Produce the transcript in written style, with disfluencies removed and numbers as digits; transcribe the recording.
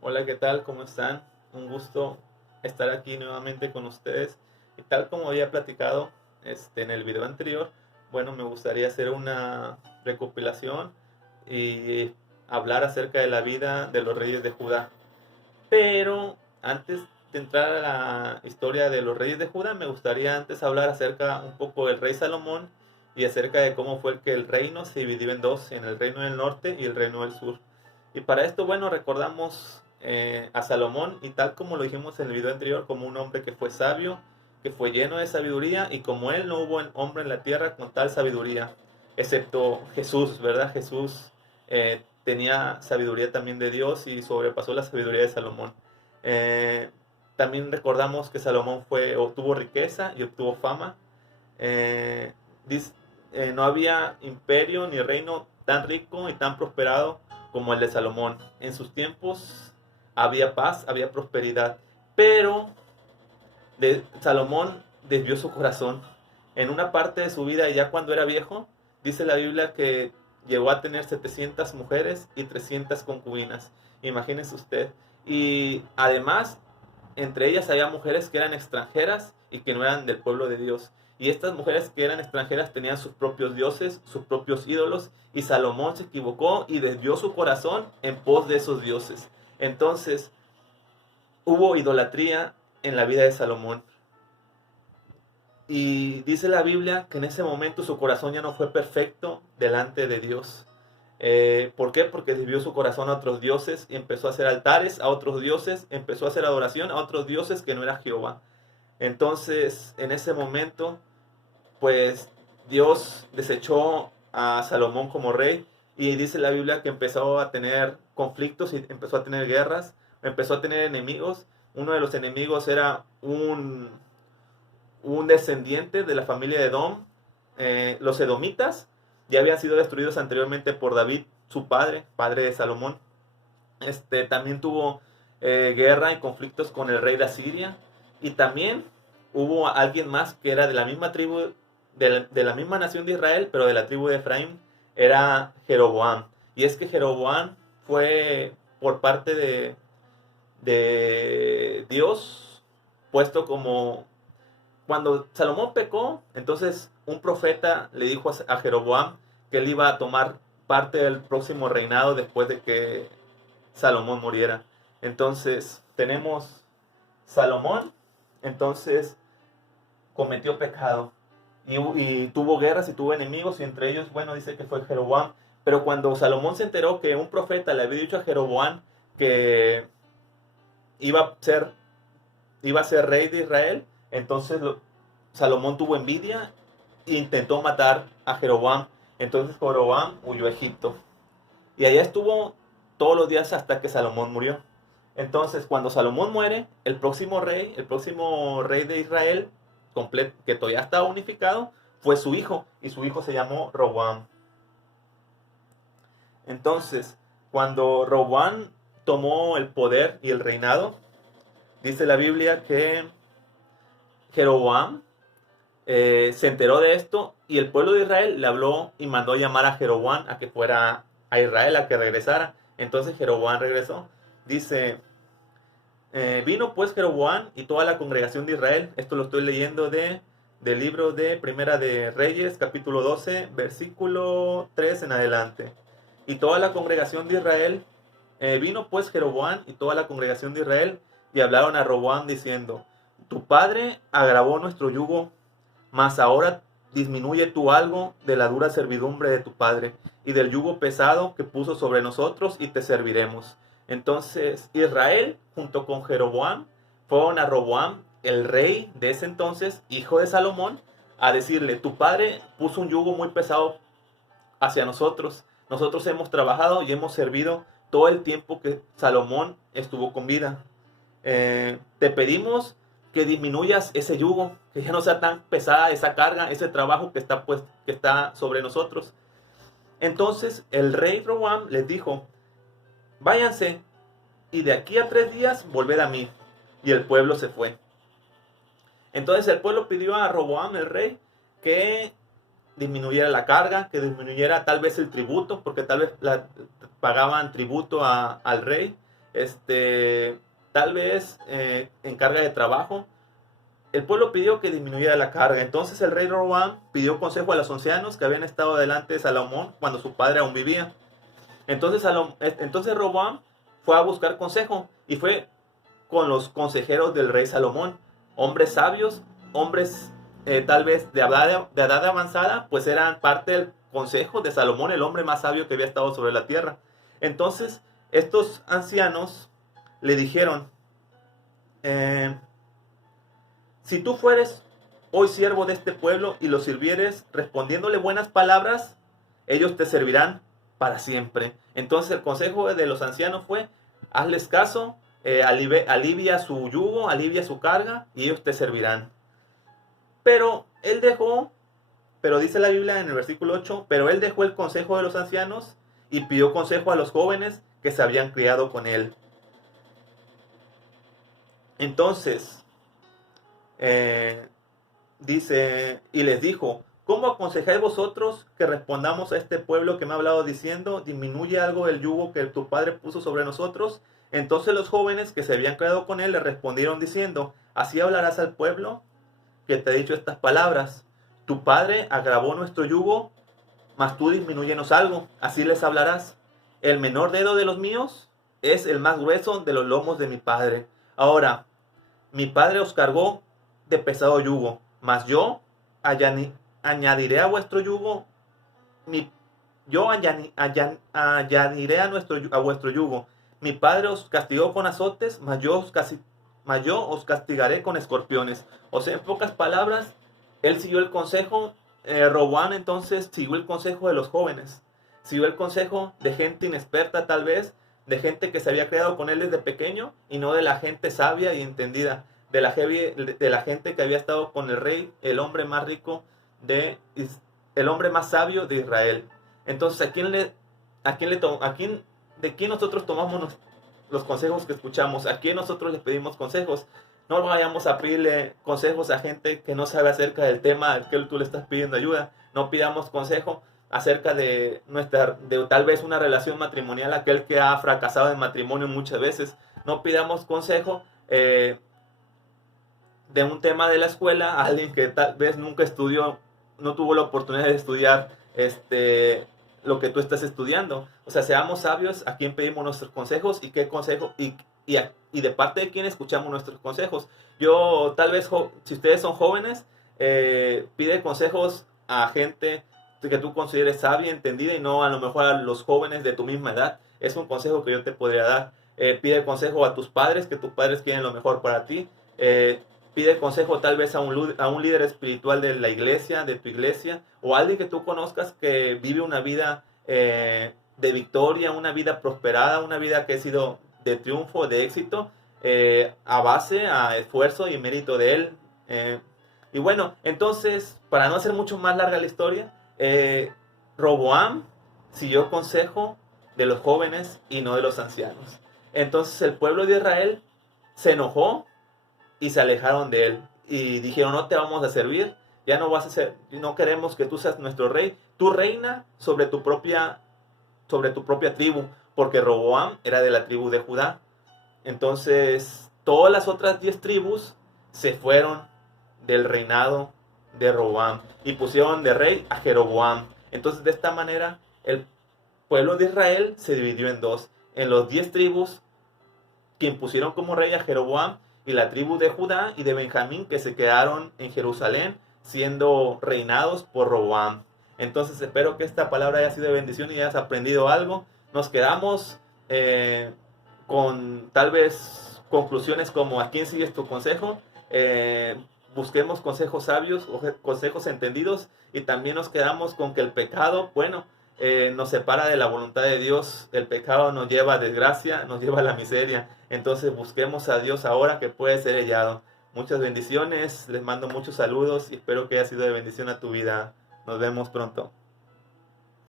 Hola, ¿qué tal? ¿Cómo están? Un gusto estar aquí nuevamente con ustedes. Y tal como había platicado en el video anterior, bueno, me gustaría hacer una recopilación y hablar acerca de la vida de los reyes de Judá. Pero antes de entrar a la historia de los reyes de Judá, me gustaría antes hablar acerca un poco del rey Salomón y acerca de cómo fue que el reino se dividió en dos, en el reino del norte y el reino del sur. Y para esto, bueno, recordamos a Salomón y tal como lo dijimos en el video anterior, como un hombre que fue sabio, que fue lleno de sabiduría y como él no hubo hombre en la tierra con tal sabiduría, excepto Jesús, ¿verdad? Jesús tenía sabiduría también de Dios y sobrepasó la sabiduría de Salomón. Eh, También recordamos que Salomón obtuvo riqueza y obtuvo fama. Eh, dis- no había imperio ni reino tan rico y tan prosperado como el de Salomón. En sus tiempos había paz, había prosperidad, pero Salomón desvió su corazón. En una parte de su vida, ya cuando era viejo, dice la Biblia que llegó a tener 700 mujeres y 300 concubinas. Imagínese usted. Y además, entre ellas había mujeres que eran extranjeras y que no eran del pueblo de Dios. Y estas mujeres que eran extranjeras tenían sus propios dioses, sus propios ídolos, y Salomón se equivocó y desvió su corazón en pos de esos dioses. Entonces, hubo idolatría en la vida de Salomón. Y dice la Biblia que en ese momento su corazón ya no fue perfecto delante de Dios. ¿Por qué? Porque desvió su corazón a otros dioses y empezó a hacer altares a otros dioses, empezó a hacer adoración a otros dioses que no era Jehová. Entonces, en ese momento, pues Dios desechó a Salomón como rey y dice la Biblia que empezó a tener conflictos y empezó a tener guerras, empezó a tener enemigos. Uno de los enemigos era un descendiente de la familia de Edom. Los edomitas ya habían sido destruidos anteriormente por David, su padre de Salomón. También tuvo guerra y conflictos con el rey de Asiria. Y también hubo alguien más que era de la misma tribu, de la misma nación de Israel, pero de la tribu de Efraín, era Jeroboam. Y es que Jeroboam fue por parte de Dios puesto como cuando Salomón pecó, entonces un profeta le dijo a Jeroboam que él iba a tomar parte del próximo reinado después de que Salomón muriera. Entonces tenemos Salomón, entonces cometió pecado y tuvo guerras y tuvo enemigos y entre ellos, bueno, dice que fue Jeroboam. Pero cuando Salomón se enteró que un profeta le había dicho a Jeroboam que iba a ser, iba a ser rey de Israel, entonces Salomón tuvo envidia e intentó matar a Jeroboam. Entonces Jeroboam huyó a Egipto. Y allá estuvo todos los días hasta que Salomón murió. Entonces, cuando Salomón muere, el próximo rey de Israel, que todavía estaba unificado, fue su hijo. Y su hijo se llamó Roboam. Entonces, cuando Roboam tomó el poder y el reinado, dice la Biblia que Jeroboam se enteró de esto y el pueblo de Israel le habló y mandó llamar a Jeroboam a que fuera a Israel, a que regresara. Entonces Jeroboam regresó. Dice, vino pues Jeroboam y toda la congregación de Israel. Esto lo estoy leyendo del libro de Primera de Reyes, capítulo 12, versículo 3 en adelante. Y toda la congregación de Israel, vino pues Jeroboam y toda la congregación de Israel y hablaron a Roboam diciendo, tu padre agravó nuestro yugo, mas ahora disminuye tú algo de la dura servidumbre de tu padre y del yugo pesado que puso sobre nosotros y te serviremos. Entonces Israel junto con Jeroboam fueron a Roboam, el rey de ese entonces, hijo de Salomón, a decirle, tu padre puso un yugo muy pesado hacia nosotros. Nosotros hemos trabajado y hemos servido todo el tiempo que Salomón estuvo con vida. Te pedimos que disminuyas ese yugo, que ya no sea tan pesada esa carga, ese trabajo que está sobre nosotros. Entonces el rey Roboam les dijo, váyanse y de aquí a 3 días volved a mí. Y el pueblo se fue. Entonces el pueblo pidió a Roboam, el rey, que disminuyera la carga, que disminuyera tal vez el tributo, porque tal vez pagaban tributo al rey. tal vez en carga de trabajo. El pueblo pidió que disminuyera la carga. Entonces el rey Roboam pidió consejo a los ancianos que habían estado delante de Salomón cuando su padre aún vivía. Entonces Roboam fue a buscar consejo y fue con los consejeros del rey Salomón, hombres sabios, hombres tal vez de edad avanzada, pues eran parte del consejo de Salomón, el hombre más sabio que había estado sobre la tierra. Entonces estos ancianos le dijeron, si tú fueres hoy siervo de este pueblo y los sirvieres respondiéndole buenas palabras, ellos te servirán para siempre. Entonces el consejo de los ancianos fue, hazles caso, alivia su yugo, alivia su carga y ellos te servirán. Pero dice la Biblia en el versículo 8, pero él dejó el consejo de los ancianos y pidió consejo a los jóvenes que se habían criado con él. Entonces, dice, y les dijo, ¿cómo aconsejáis vosotros que respondamos a este pueblo que me ha hablado diciendo, disminuye algo el yugo que tu padre puso sobre nosotros? Entonces los jóvenes que se habían quedado con él le respondieron diciendo, ¿así hablarás al pueblo que te ha dicho estas palabras? Tu padre agravó nuestro yugo, mas tú disminúyenos algo, así les hablarás. El menor dedo de los míos es el más grueso de los lomos de mi padre. Ahora, mi padre os cargó de pesado yugo, mas yo añadiré a vuestro yugo, añadiré a vuestro yugo. Mi padre os castigó con azotes, mas yo os castigaré con escorpiones. O sea, en pocas palabras, él siguió el consejo, Roboam entonces siguió el consejo de los jóvenes, siguió el consejo de gente inexperta tal vez, de gente que se había creado con él desde pequeño y no de la gente sabia y entendida, de la gente que había estado con el rey, el hombre más rico, el hombre más sabio de Israel. Entonces, ¿de quién nosotros tomamos los consejos que escuchamos? ¿A quién nosotros le pedimos consejos? No vayamos a pedirle consejos a gente que no sabe acerca del tema al que tú le estás pidiendo ayuda. No pidamos consejo acerca de tal vez una relación matrimonial, aquel que ha fracasado en matrimonio muchas veces. No pidamos consejo de un tema de la escuela a alguien que tal vez nunca estudió, no tuvo la oportunidad de estudiar lo que tú estás estudiando. O sea, seamos sabios a quién pedimos nuestros consejos y qué consejo y de parte de quién escuchamos nuestros consejos. Yo tal vez, si ustedes son jóvenes, pide consejos a gente que tú consideres sabia, entendida, y no a lo mejor a los jóvenes de tu misma edad. Es un consejo que yo te podría dar. Pide consejo a tus padres, que tus padres quieren lo mejor para ti. Pide consejo tal vez a un líder espiritual de la iglesia, de tu iglesia, o alguien que tú conozcas que vive una vida de victoria, una vida prosperada, una vida que ha sido de triunfo, de éxito, a esfuerzo y mérito de él. Y bueno, entonces, para no hacer mucho más larga la historia, Roboam siguió consejo de los jóvenes y no de los ancianos. Entonces el pueblo de Israel se enojó y se alejaron de él y dijeron, no te vamos a servir, ya no vas a ser, no queremos que tú seas nuestro rey, tú reina sobre tu propia tribu, porque Roboam era de la tribu de Judá. Entonces todas las otras 10 tribus se fueron del reinado de Roboam y pusieron de rey a Jeroboam. Entonces de esta manera el pueblo de Israel se dividió en dos, en los 10 tribus que impusieron como rey a Jeroboam y la tribu de Judá y de Benjamín que se quedaron en Jerusalén siendo reinados por Roboam. Entonces espero que esta palabra haya sido de bendición y hayas aprendido algo. Nos quedamos con tal vez conclusiones como ¿a quién sigues tu consejo? Busquemos consejos sabios o consejos entendidos, y también nos quedamos con que el pecado, bueno, nos separa de la voluntad de Dios. El pecado nos lleva a desgracia, nos lleva a la miseria. Entonces busquemos a Dios ahora que puede ser hallado. Muchas bendiciones, les mando muchos saludos y espero que haya sido de bendición a tu vida. Nos vemos pronto.